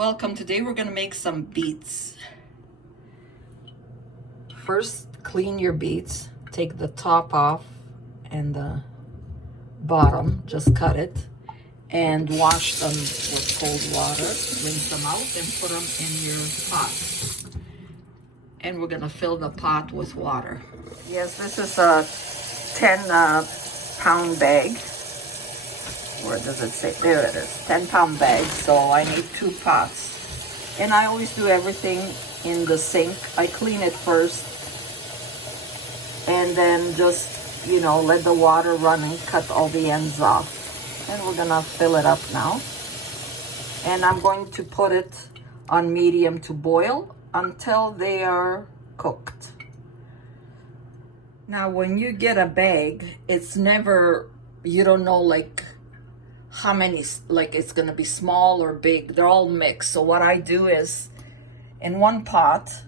Welcome. Today we're gonna make some beets. First, clean your beets. Take the top off and the bottom, just cut it, and wash them with cold water. Rinse them out and put them in your pot. And we're gonna fill the pot with water. Yes, this is a 10-pound bag. Where does it say? There it is, 10-pound bag. So I need 2 pots. And I always do everything in the sink. I clean it first and then just, let the water run and cut all the ends off. And we're gonna fill it up now. And I'm going to put it on medium to boil until they are cooked. Now, when you get a bag, it's never, you don't know like how many, like it's gonna be small or big. They're all mixed. So what I do is, in one pot,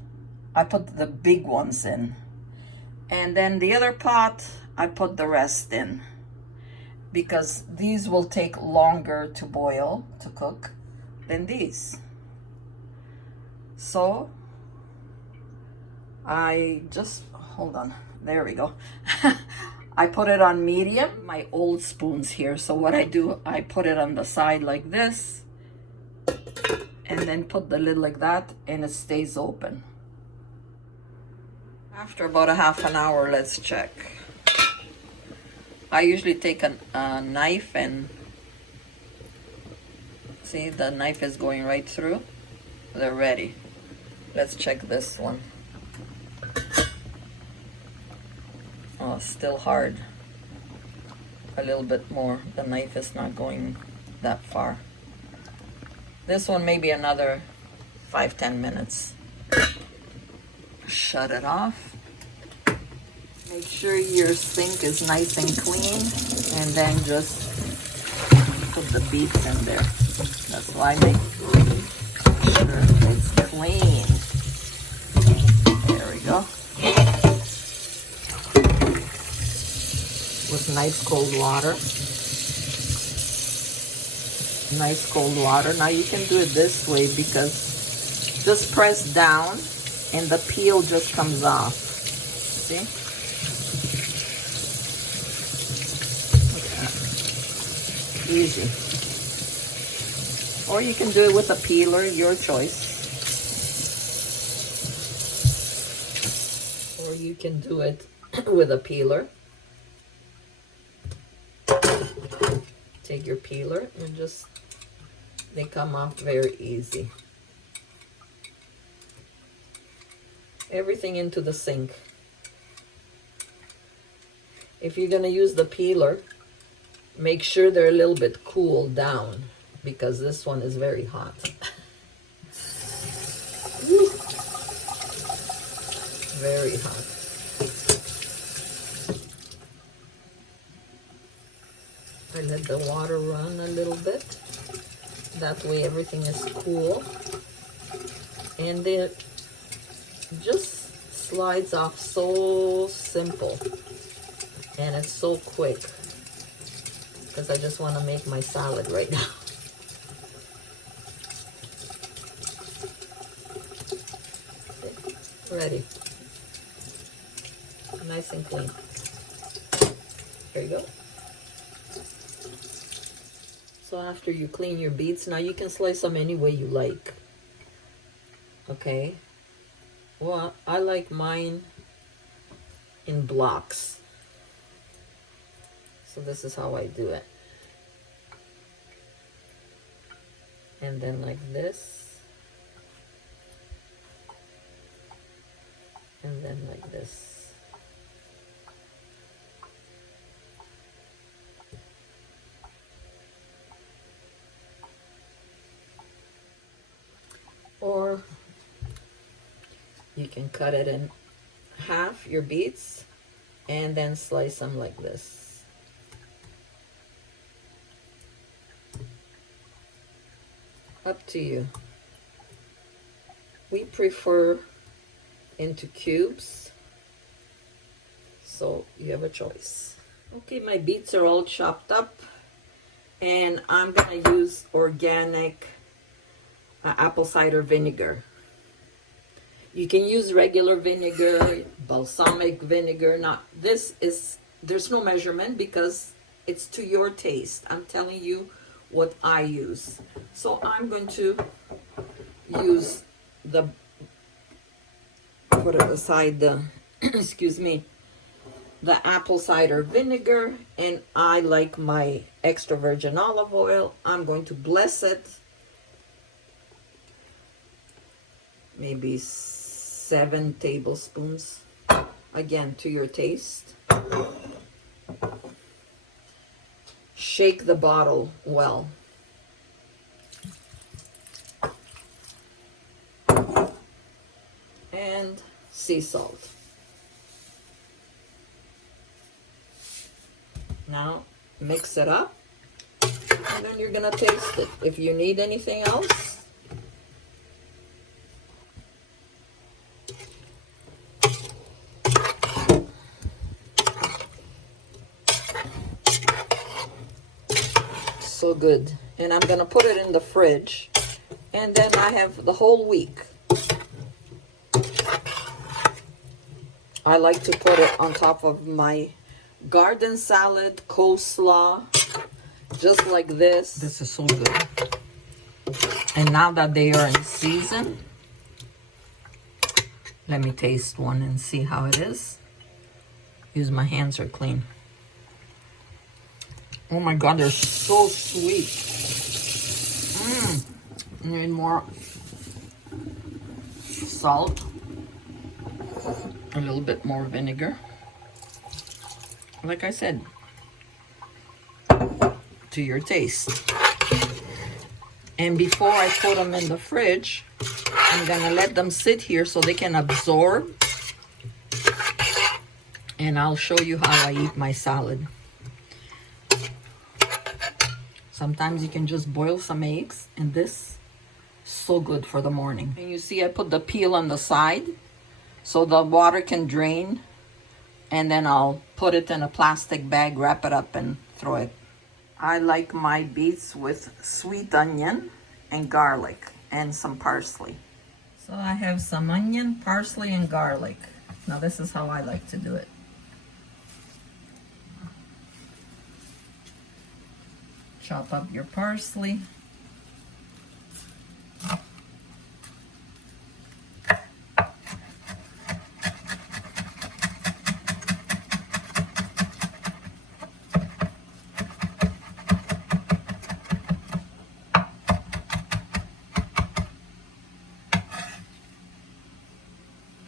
I put the big ones in. And then the other pot, I put the rest in. Because these will take longer to boil, to cook, than these. So, I just, hold on, there we go. I put it on medium, my old spoons here. So what I do, I put it on the side like this, and then put the lid like that, and it stays open. After about a half an hour, let's check. I usually take a knife and, see, the knife is going right through. They're ready. Let's check this one. Oh, still hard. A little bit more. The knife is not going that far. This one maybe another 5-10 minutes. Shut it off. Make sure your sink is nice and clean, and then just put the beets in there. That's why I make sure it's clean. There we go. With nice cold water. Nice cold water. Now you can do it this way because just press down and the peel just comes off. See? Look at that. Easy. Or you can do it with a peeler, your choice. Or you can do it with a peeler. Take your peeler and just, they come off very easy. Everything into the sink. If you're gonna use the peeler, make sure they're a little bit cooled down because this one is very hot. Very hot. I let the water run a little bit. That way everything is cool. And it just slides off so simple. And it's so quick. Because I just want to make my salad right now. Ready. Nice and clean. There you go. So after you clean your beets, now you can slice them any way you like. Okay. Well, I like mine in blocks. So this is how I do it. And then like this. And then like this. Or you can cut it in half, your beets, and then slice them like this. Up to you. We prefer into cubes, so you have a choice. Okay, my beets are all chopped up, and I'm gonna use organic apple cider vinegar. You can use regular vinegar, balsamic vinegar. Not this is, there's no measurement because it's to your taste. I'm telling you what I use. So I'm going to use the, put it aside the, excuse me, the apple cider vinegar, and I like my extra virgin olive oil. I'm going to bless it. Maybe 7 tablespoons. Again, to your taste. Shake the bottle well. And sea salt. Now mix it up, and then you're gonna taste it. If you need anything else, so good. And I'm gonna put it in the fridge, and then I have the whole week. I like to put it on top of my garden salad, coleslaw, just like this. This is so good. And now that they are in season, let me taste one and see how it is. Use my hands are clean. Oh my God, they're so sweet. Need more salt, a little bit more vinegar. Like I said, to your taste. And before I put them in the fridge, I'm gonna let them sit here so they can absorb. And I'll show you how I eat my salad. Sometimes you can just boil some eggs, and this is so good for the morning. And you see I put the peel on the side so the water can drain, and then I'll put it in a plastic bag, wrap it up, and throw it. I like my beets with sweet onion and garlic and some parsley. So I have some onion, parsley, and garlic. Now this is how I like to do it. Chop up your parsley.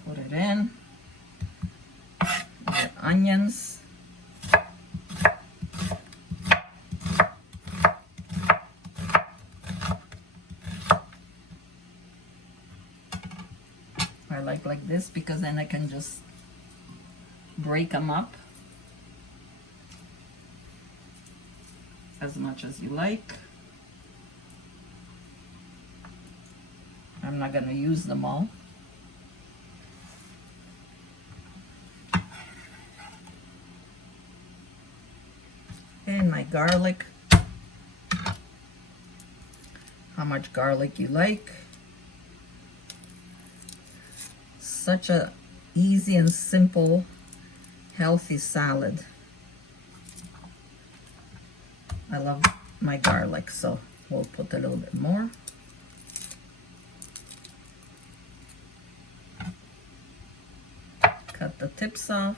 Put it in. Your onions. I like this because then I can just break them up as much as you like. I'm not going to use them all. And my garlic. How much garlic you like. Such a easy and simple, healthy salad. I love my garlic, so we'll put a little bit more. Cut the tips off.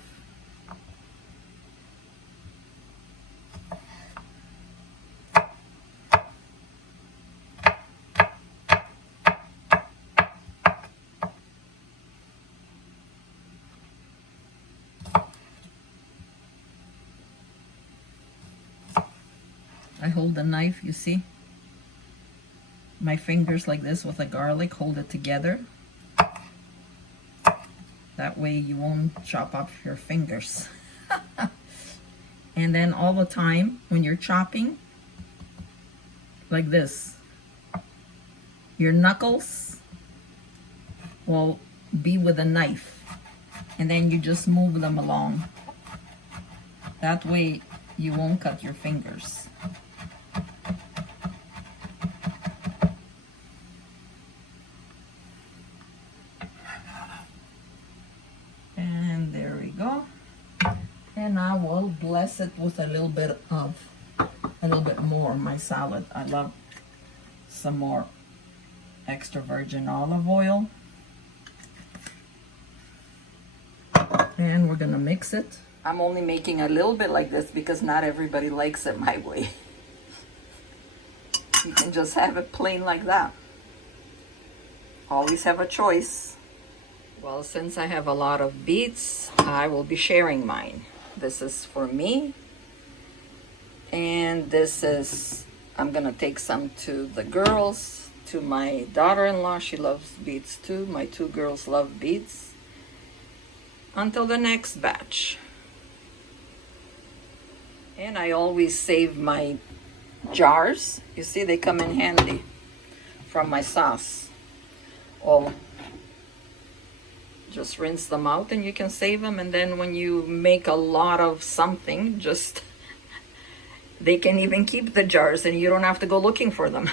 I hold the knife, you see? My fingers like this with the garlic, hold it together. That way you won't chop up your fingers. And then all the time when you're chopping, like this, your knuckles will be with a knife. And then you just move them along. That way you won't cut your fingers. And I will bless it with a little bit more my salad. I love some more extra virgin olive oil. And we're gonna mix it. I'm only making a little bit like this because not everybody likes it my way. You can just have it plain like that. Always have a choice. Well, since I have a lot of beets, I will be sharing mine. This is for me. And this is, I'm gonna take some to the girls, to my daughter-in-law. She loves beets too. My 2 girls love beets. Until the next batch. And I always save my jars. You see, they come in handy from my sauce. Oh, just rinse them out and you can save them. And then when you make a lot of something, just they can even keep the jars and you don't have to go looking for them.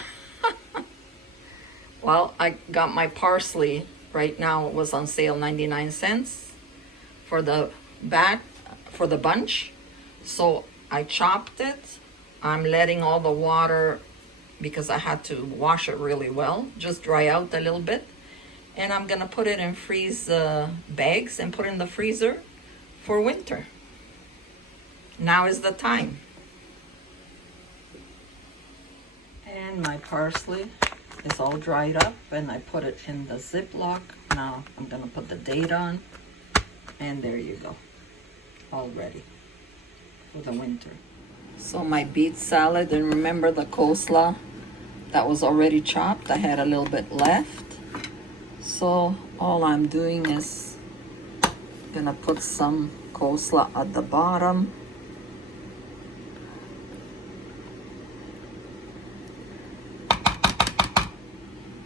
Well, I got my parsley right now. It was on sale, 99 cents for the bunch. So I chopped it. I'm letting all the water, because I had to wash it really well, just dry out a little bit. And I'm gonna put it in freeze bags and put it in the freezer for winter. Now is the time. And my parsley is all dried up and I put it in the Ziploc. Now I'm gonna put the date on, and there you go, all ready for the winter. So my beet salad, and remember the coleslaw that was already chopped, I had a little bit left. So all I'm doing is gonna put some coleslaw at the bottom.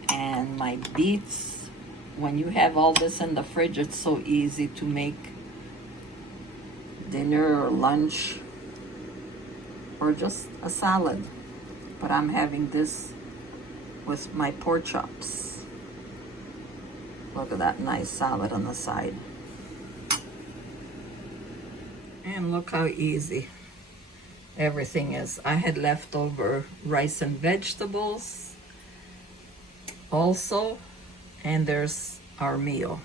And my beets, when you have all this in the fridge, it's so easy to make dinner or lunch or just a salad. But I'm having this with my pork chops. Look at that nice salad on the side. And look how easy everything is. I had leftover rice and vegetables also, and there's our meal.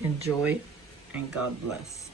Enjoy and God bless.